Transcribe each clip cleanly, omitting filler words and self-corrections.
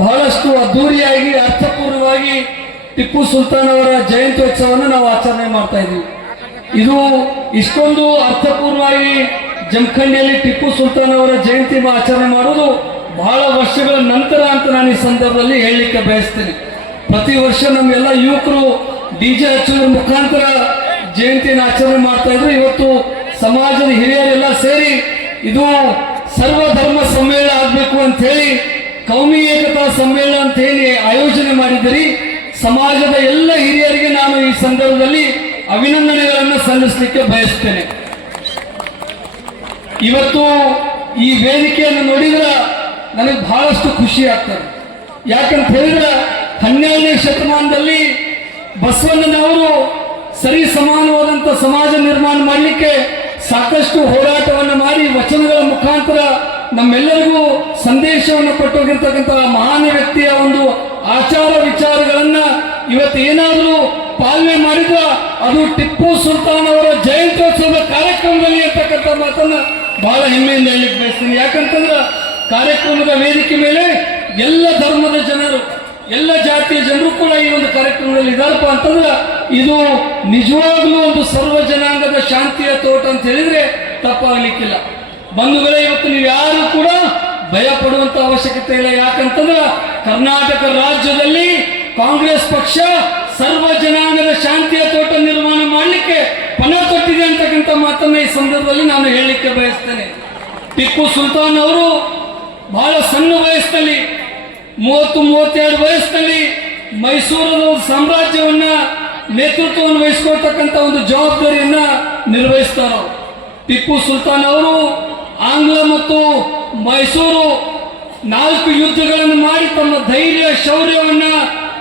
ಬಹಳಷ್ಟು ಅದ್ದೂರಿಯಾಗಿ ಅರ್ಥಪೂರ್ಣವಾಗಿ ಟಿಪ್ಪು ಸುಲ್ತಾನ್ ಅವರ ಜಯಂತ್ಯೋತ್ಸವವನ್ನು ನಾವು ಆಚರಣೆ ಮಾಡ್ತಾ ಇದ್ದೀವಿ. ಇದು ಇಷ್ಟೊಂದು ಅರ್ಥಪೂರ್ಣವಾಗಿ ಜಮಖಂಡಿಯಲ್ಲಿ ಟಿಪ್ಪು ಸುಲ್ತಾನ್ ಅವರ ಜಯಂತಿ ಆಚರಣೆ ಮಾಡೋದು ಬಹಳ ವರ್ಷಗಳ ನಂತರ ಅಂತ ನಾನು ಈ ಸಂದರ್ಭದಲ್ಲಿ ಹೇಳಲಿಕ್ಕೆ ಬಯಸ್ತೇನೆ. ಪ್ರತಿ ವರ್ಷ ನಮ್ಮೆಲ್ಲ ಯುವಕರು ಡಿಜೆ ಹಚ್ಚುವ ಮುಖಾಂತರ ಜಯಂತಿಯನ್ನು ಆಚರಣೆ ಮಾಡ್ತಾ ಇದ್ರು. ಇವತ್ತು ಸಮಾಜದ ಹಿರಿಯರೆಲ್ಲ ಸೇರಿ ಇದು ಸರ್ವಧರ್ಮ ಸಮ್ಮೇಳನ ಆಗಬೇಕು ಅಂತ ಹೇಳಿ ಕೌಮಿ ಏಕತಾ ಸಮ್ಮೇಳನ ಅಂತ ಹೇಳಿ ಆಯೋಜನೆ ಮಾಡಿದ್ದೀರಿ. ಸಮಾಜದ ಎಲ್ಲ ಹಿರಿಯರಿಗೆ ನಾನು ಈ ಸಂದರ್ಭದಲ್ಲಿ ಅಭಿನಂದನೆಗಳನ್ನು ಸಲ್ಲಿಸಲಿಕ್ಕೆ ಬಯಸ್ತೇನೆ. ಇವತ್ತು ಈ ವೇದಿಕೆಯನ್ನು ನೋಡಿದ್ರೆ ನನಗೆ ಬಹಳಷ್ಟು ಖುಷಿ ಆಗ್ತದೆ. ಯಾಕಂತ ಹೇಳಿದ್ರೆ 12ನೇ ಶತಮಾನದಲ್ಲಿ ಬಸವಣ್ಣನವರು ಸರಿ ಸಮಾನವಾದಂಥ ಸಮಾಜ ನಿರ್ಮಾಣ ಮಾಡಲಿಕ್ಕೆ ಸಾಕಷ್ಟು ಹೋರಾಟವನ್ನು ಮಾಡಿ ವಚನಗಳ ಮುಖಾಂತರ ನಮ್ಮೆಲ್ಲರಿಗೂ ಸಂದೇಶವನ್ನು ಕೊಟ್ಟೋಗಿರ್ತಕ್ಕಂಥ ಮಹಾನ್ ವ್ಯಕ್ತಿಯ ಒಂದು ಆಚಾರ ವಿಚಾರಗಳನ್ನ ಇವತ್ತು ಏನಾದರೂ ಪಾಲನೆ ಮಾಡಿದ್ರೆ ಅದು ಟಿಪ್ಪು ಸುಲ್ತಾನ್ ಅವರ ಜಯಂತ್ಯೋತ್ಸವದ ಕಾರ್ಯಕ್ರಮದಲ್ಲಿ ಇರ್ತಕ್ಕಂಥ ಮಾತನ್ನ ಬಹಳ ಹೆಮ್ಮೆಯಿಂದ ಹೇಳಲಿಕ್ಕೆ ಬಯಸ್ತೀನಿ. ಯಾಕಂತಂದ್ರೆ ಕಾರ್ಯಕ್ರಮದ ವೇದಿಕೆ ಮೇಲೆ ಎಲ್ಲ ಧರ್ಮದ ಜನರು, ಎಲ್ಲ ಜಾತಿಯ ಜನರು ಕೂಡ ಈ ಒಂದು ಕಾರ್ಯಕ್ರಮದಲ್ಲಿ ಇದಾರಪ್ಪ ಅಂತಂದ್ರೆ ಇದು ನಿಜವಾಗ್ಲೂ ಒಂದು ಸರ್ವ ಜನಾಂಗದ ಶಾಂತಿಯ ತೋಟ ಅಂತ ಹೇಳಿದ್ರೆ ತಪ್ಪಾಗ್ಲಿಕ್ಕಿಲ್ಲ. ಬಂಧುಗಳೇ, ಇವತ್ತು ನೀವು ಯಾರು ಕೂಡ ಭಯ ಪಡುವಂತ ಅವಶ್ಯಕತೆ ಇಲ್ಲ. ಯಾಕಂತಂದ್ರೆ ಕರ್ನಾಟಕ ರಾಜ್ಯದಲ್ಲಿ ಕಾಂಗ್ರೆಸ್ ಪಕ್ಷ ಸರ್ವ ಜನಾಂಗದ ಶಾಂತಿಯ ತೋಟ ನಿರ್ಮಾಣ ಮಾಡಲಿಕ್ಕೆ ಪಣ ತೊಟ್ಟಿದೆ ಅಂತಕ್ಕಂಥ ಮಾತನ್ನ ಈ ಸಂದರ್ಭದಲ್ಲಿ ನಾನು ಹೇಳಲಿಕ್ಕೆ ಬಯಸ್ತೇನೆ. ಟಿಪ್ಪು ಸುಲ್ತಾನ್ ಅವರು ಬಹಳ ಸಣ್ಣ ವಯಸ್ಸಿನಲ್ಲಿ 30-32 ವಯಸ್ಸಿನಲ್ಲಿ ಮೈಸೂರು ಸಾಮ್ರಾಜ್ಯವನ್ನ ನೇತೃತ್ವವನ್ನು ವಹಿಸಿಕೊಳ್ತಕ್ಕಂಥ ಒಂದು ಜವಾಬ್ದಾರಿಯನ್ನ ನಿರ್ವಹಿಸ್ತಾರೆ. ಟಿಪ್ಪು ಸುಲ್ತಾನ್ ಅವರು ಆಂಗ್ಲ ಮತ್ತು ಮೈಸೂರು 4 ಯುದ್ಧಗಳನ್ನು ಮಾಡಿ ತಮ್ಮ ಧೈರ್ಯ ಶೌರ್ಯವನ್ನ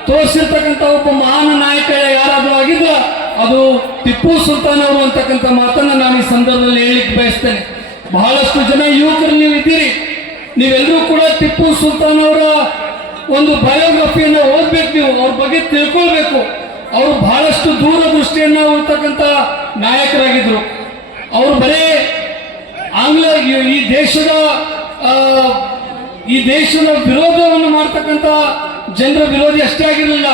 ತೋರಿಸಿರ್ತಕ್ಕಂಥ ಒಬ್ಬ ಮಹಾನ್ ನಾಯಕ ಯಾರಾದರೂ ಆಗಿದ್ದ ಅದು ಟಿಪ್ಪು ಸುಲ್ತಾನ್ ಅವರು ಅಂತಕ್ಕಂಥ ಮಾತನ್ನ ನಾನು ಈ ಸಂದರ್ಭದಲ್ಲಿ ಹೇಳಲಿಕ್ಕೆ ಬಯಸ್ತೇನೆ. ಬಹಳಷ್ಟು ಜನ ಯುವಕರು ನೀವು ಇದ್ದೀರಿ, ನೀವೆಲ್ಲರೂ ಕೂಡ ಟಿಪ್ಪು ಸುಲ್ತಾನ್ ಅವರ ಒಂದು ಬಯೋಗ್ರಫಿಯನ್ನು ಓದ್ಬೇಕು, ನೀವು ಅವ್ರ ಬಗ್ಗೆ ತಿಳ್ಕೊಳ್ಬೇಕು. ಅವರು ಬಹಳಷ್ಟು ದೂರದೃಷ್ಟಿಯನ್ನ ಇರ್ತಕ್ಕಂಥ ನಾಯಕರಾಗಿದ್ರು. ಅವರು ಬರೇ ಆಂಗ್ಲ ಈ ದೇಶದ ವಿರೋಧವನ್ನು ಮಾಡ್ತಕ್ಕಂಥ ಜನರ ವಿರೋಧಿ ಅಷ್ಟೇ ಆಗಿರಲಿಲ್ಲ,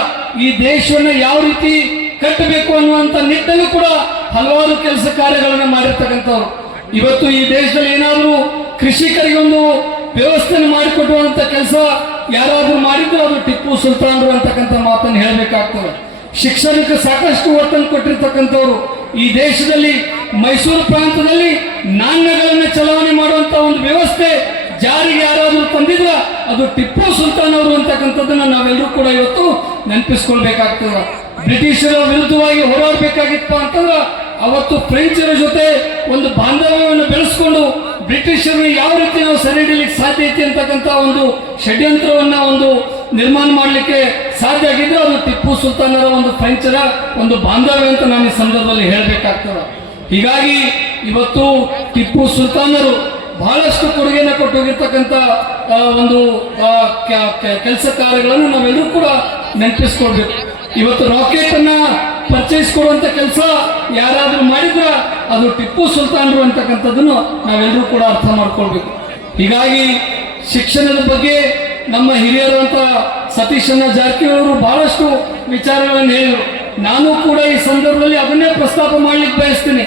ಈ ದೇಶವನ್ನು ಯಾವ ರೀತಿ ಕಟ್ಟಬೇಕು ಅನ್ನುವಂಥ ನಿಟ್ಟಿನಲ್ಲಿ ಕೂಡ ಹಲವಾರು ಕೆಲಸ ಕಾರ್ಯಗಳನ್ನು ಮಾಡಿರ್ತಕ್ಕಂಥವ್ರು. ಇವತ್ತು ಈ ದೇಶದಲ್ಲಿ ಏನಾದರೂ ಕೃಷಿಕರಿಗೆ ಒಂದು ವ್ಯವಸ್ಥೆಯನ್ನು ಮಾಡಿಕೊಡುವಂತ ಕೆಲಸ ಯಾರಾದ್ರೂ ಮಾಡಿದ್ರು ಅದು ಟಿಪ್ಪು ಸುಲ್ತಾನ್ರು ಅಂತಕ್ಕಂಥ ಮಾತನ್ನು ಹೇಳಬೇಕಾಗ್ತದೆ. ಶಿಕ್ಷಣಕ್ಕೆ ಸಾಕಷ್ಟು ಒತ್ತನ್ನು ಕೊಟ್ಟಿರ್ತಕ್ಕಂಥವ್ರು. ಈ ದೇಶದಲ್ಲಿ ಮೈಸೂರು ಪ್ರಾಂತದಲ್ಲಿ ನಾಣ್ಯಗಳನ್ನು ಚಲಾವಣೆ ಮಾಡುವಂತ ಒಂದು ವ್ಯವಸ್ಥೆ ಜಾರಿಗೆ ಯಾರಾದರೂ ತಂದಿದ್ರ ಅದು ಟಿಪ್ಪು ಸುಲ್ತಾನ್ ಅವರು ಅಂತಕ್ಕಂಥದ್ದನ್ನ ನಾವೆಲ್ಲರೂ ಕೂಡ ಇವತ್ತು ನೆನಪಿಸ್ಕೊಳ್ಬೇಕಾಗ್ತದೆ. ಬ್ರಿಟಿಷರ ವಿರುದ್ಧವಾಗಿ ಹೋರಾಡಬೇಕಾಗಿತ್ತು ಅಂತಂದ್ರೆ ಅವತ್ತು ಫ್ರೆಂಚರ ಜೊತೆ ಒಂದು ಬಾಂಧವ್ಯವನ್ನು ಬೆಳೆಸ್ಕೊಂಡು ಬ್ರಿಟಿಷರನ್ನು ಯಾವ ರೀತಿ ನಾವು ಸೆರೆ ಹಿಡಿಯಲಿಕ್ಕೆ ಸಾಧ್ಯ ಐತಿ ಅಂತಕ್ಕಂಥ ಒಂದು ಷಡ್ಯಂತ್ರವನ್ನ ಒಂದು ನಿರ್ಮಾಣ ಮಾಡಲಿಕ್ಕೆ ಸಾಧ್ಯ ಆಗಿದ್ರೆ ಅದು ಟಿಪ್ಪು ಸುಲ್ತಾನರ ಒಂದು ಫ್ರೆಂಚರ ಒಂದು ಬಾಂಧವ್ಯ ಅಂತ ನಾನು ಈ ಸಂದರ್ಭದಲ್ಲಿ ಹೇಳಬೇಕಾಗ್ತದೆ. ಹೀಗಾಗಿ ಇವತ್ತು ಟಿಪ್ಪು ಸುಲ್ತಾನರು ಬಹಳಷ್ಟು ಕೊಡುಗೆಯನ್ನು ಕೊಟ್ಟೋಗಿರ್ತಕ್ಕಂಥ ಒಂದು ಕೆಲಸ ಕಾರ್ಯಗಳನ್ನು ನಾವೆಲ್ಲರೂ ಕೂಡ ನೆನಪಿಸ್ಕೊಳ್ಬೇಕು. ಇವತ್ತು ರಾಕೆಟ್ ಅನ್ನ ಪರ್ಚೇಸ್ ಕೊಡುವಂತ ಕೆಲಸ ಯಾರಾದ್ರೂ ಮಾಡಿದ್ರ ಅದು ಟಿಪ್ಪು ಸುಲ್ತಾನ್ರು ಅಂತಕ್ಕಂಥದ್ದನ್ನು ನಾವೆಲ್ಲರೂ ಕೂಡ ಅರ್ಥ ಮಾಡ್ಕೊಳ್ಬೇಕು. ಹೀಗಾಗಿ ಶಿಕ್ಷಣದ ಬಗ್ಗೆ ನಮ್ಮ ಹಿರಿಯರು ಅಂತ ಸತೀಶಣ್ಣ ಜಾರಕಿಹೊಳಿ ಬಹಳಷ್ಟು ವಿಚಾರಗಳನ್ನು ಹೇಳಿದರು. ನಾನು ಕೂಡ ಈ ಸಂದರ್ಭದಲ್ಲಿ ಅದನ್ನೇ ಪ್ರಸ್ತಾಪ ಮಾಡ್ಲಿಕ್ಕೆ ಬಯಸ್ತೀನಿ.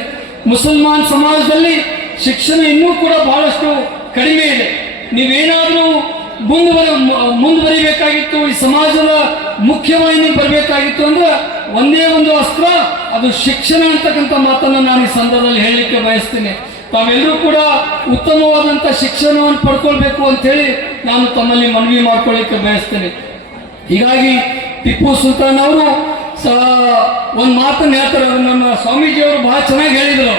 ಮುಸಲ್ಮಾನ್ ಸಮಾಜದಲ್ಲಿ ಶಿಕ್ಷಣ ಇನ್ನೂ ಕೂಡ ಬಹಳಷ್ಟು ಕಡಿಮೆ ಇದೆ. ನೀವೇನಾದ್ರೂ ಮುಂದುವರಿಬೇಕಾಗಿತ್ತು, ಈ ಸಮಾಜದ ಮುಖ್ಯವಾಹಿನಿ ಬರಬೇಕಾಗಿತ್ತು ಅಂದ್ರೆ ಒಂದೇ ಒಂದು ಅಸ್ತ್ರ ಅದು ಶಿಕ್ಷಣ ಅಂತಕ್ಕಂಥ ಮಾತನ್ನು ನಾನು ಈ ಸಂದರ್ಭದಲ್ಲಿ ಹೇಳಲಿಕ್ಕೆ ಬಯಸ್ತೀನಿ. ತಾವೆಲ್ಲರೂ ಕೂಡ ಉತ್ತಮವಾದಂಥ ಶಿಕ್ಷಣವನ್ನು ಪಡ್ಕೊಳ್ಬೇಕು ಅಂತ ಹೇಳಿ ನಾನು ತಮ್ಮಲ್ಲಿ ಮನವಿ ಮಾಡ್ಕೊಳ್ಳಿಕ್ಕೆ ಬಯಸ್ತೇನೆ. ಹೀಗಾಗಿ ಟಿಪ್ಪು ಸುಲ್ತಾನ್ ಅವರು ಒಂದು ಮಾತನ್ನು ಹೇಳ್ತಾರೆ, ನಮ್ಮ ಸ್ವಾಮೀಜಿಯವರು ಬಹಳ ಚೆನ್ನಾಗಿ ಹೇಳಿದರು.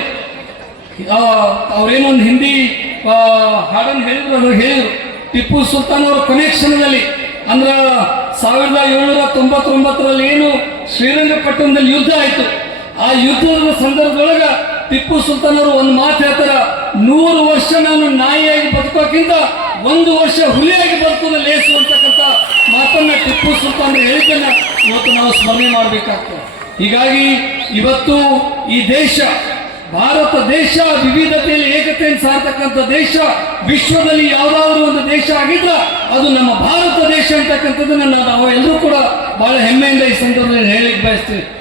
ಅವ್ರೇನೊಂದು ಹಿಂದಿ ಹಾಡನ್ನು ಹೇಳಿದ್ರು, ಅದು ಹೇಳಿದರು ಟಿಪ್ಪು ಸುಲ್ತಾನ್ ಅವರ ಕೊನೆ ಕ್ಷಣದಲ್ಲಿ ಅಂದ್ರೆ 1799ರಲ್ಲಿ ಏನು ಶ್ರೀರಂಗಪಟ್ಟಣದಲ್ಲಿ ಯುದ್ಧ ಆಯಿತು, ಆ ಯುದ್ಧದ ಸಂದರ್ಭದೊಳಗೆ ಟಿಪ್ಪು ಸುಲ್ತಾನ್ ಅವರು ಒಂದು ಮಾತು ಹೇಳ್ತಾರೆ, 100 ವರ್ಷ ನಾನು ನಾಯಿಯಾಗಿ ಬದುಕೋಕ್ಕಿಂತ 1 ವರ್ಷ ಹುಲಿಯಾಗಿ ಬದುಕೋದು ಲೇಸು ಅಂತಕ್ಕಂಥ ಮಾತನ್ನ ಟಿಪ್ಪು ಸುಲ್ತಾನ್ ಹೇಳಿದ್ದನ್ನ ಇವತ್ತು ನಾವು ಸ್ಮರಣೆ ಮಾಡಬೇಕಾಗ್ತದೆ. ಹೀಗಾಗಿ ಇವತ್ತು ಈ ದೇಶ ಭಾರತ ದೇಶ ವಿವಿಧತೆಯಲ್ಲಿ ಏಕತೆಯನ್ನು ಸಾರ್ತಕ್ಕಂಥ ದೇಶ. ವಿಶ್ವದಲ್ಲಿ ಯಾವುದಾದ್ರೂ ಒಂದು ದೇಶ ಆಗಿದ್ರೆ ಅದು ನಮ್ಮ ಭಾರತ ದೇಶ ಅಂತ ಅಂತಕ್ಕಂಥದ್ದನ್ನ ನಾವು ಎಲ್ಲರೂ ಕೂಡ ಬಹಳ ಹೆಮ್ಮೆಯಿಂದ ಈ ಸಂದರ್ಭದಲ್ಲಿ ಹೇಳಲಿಕ್ಕೆ ಬಯಸ್ತೀವಿ.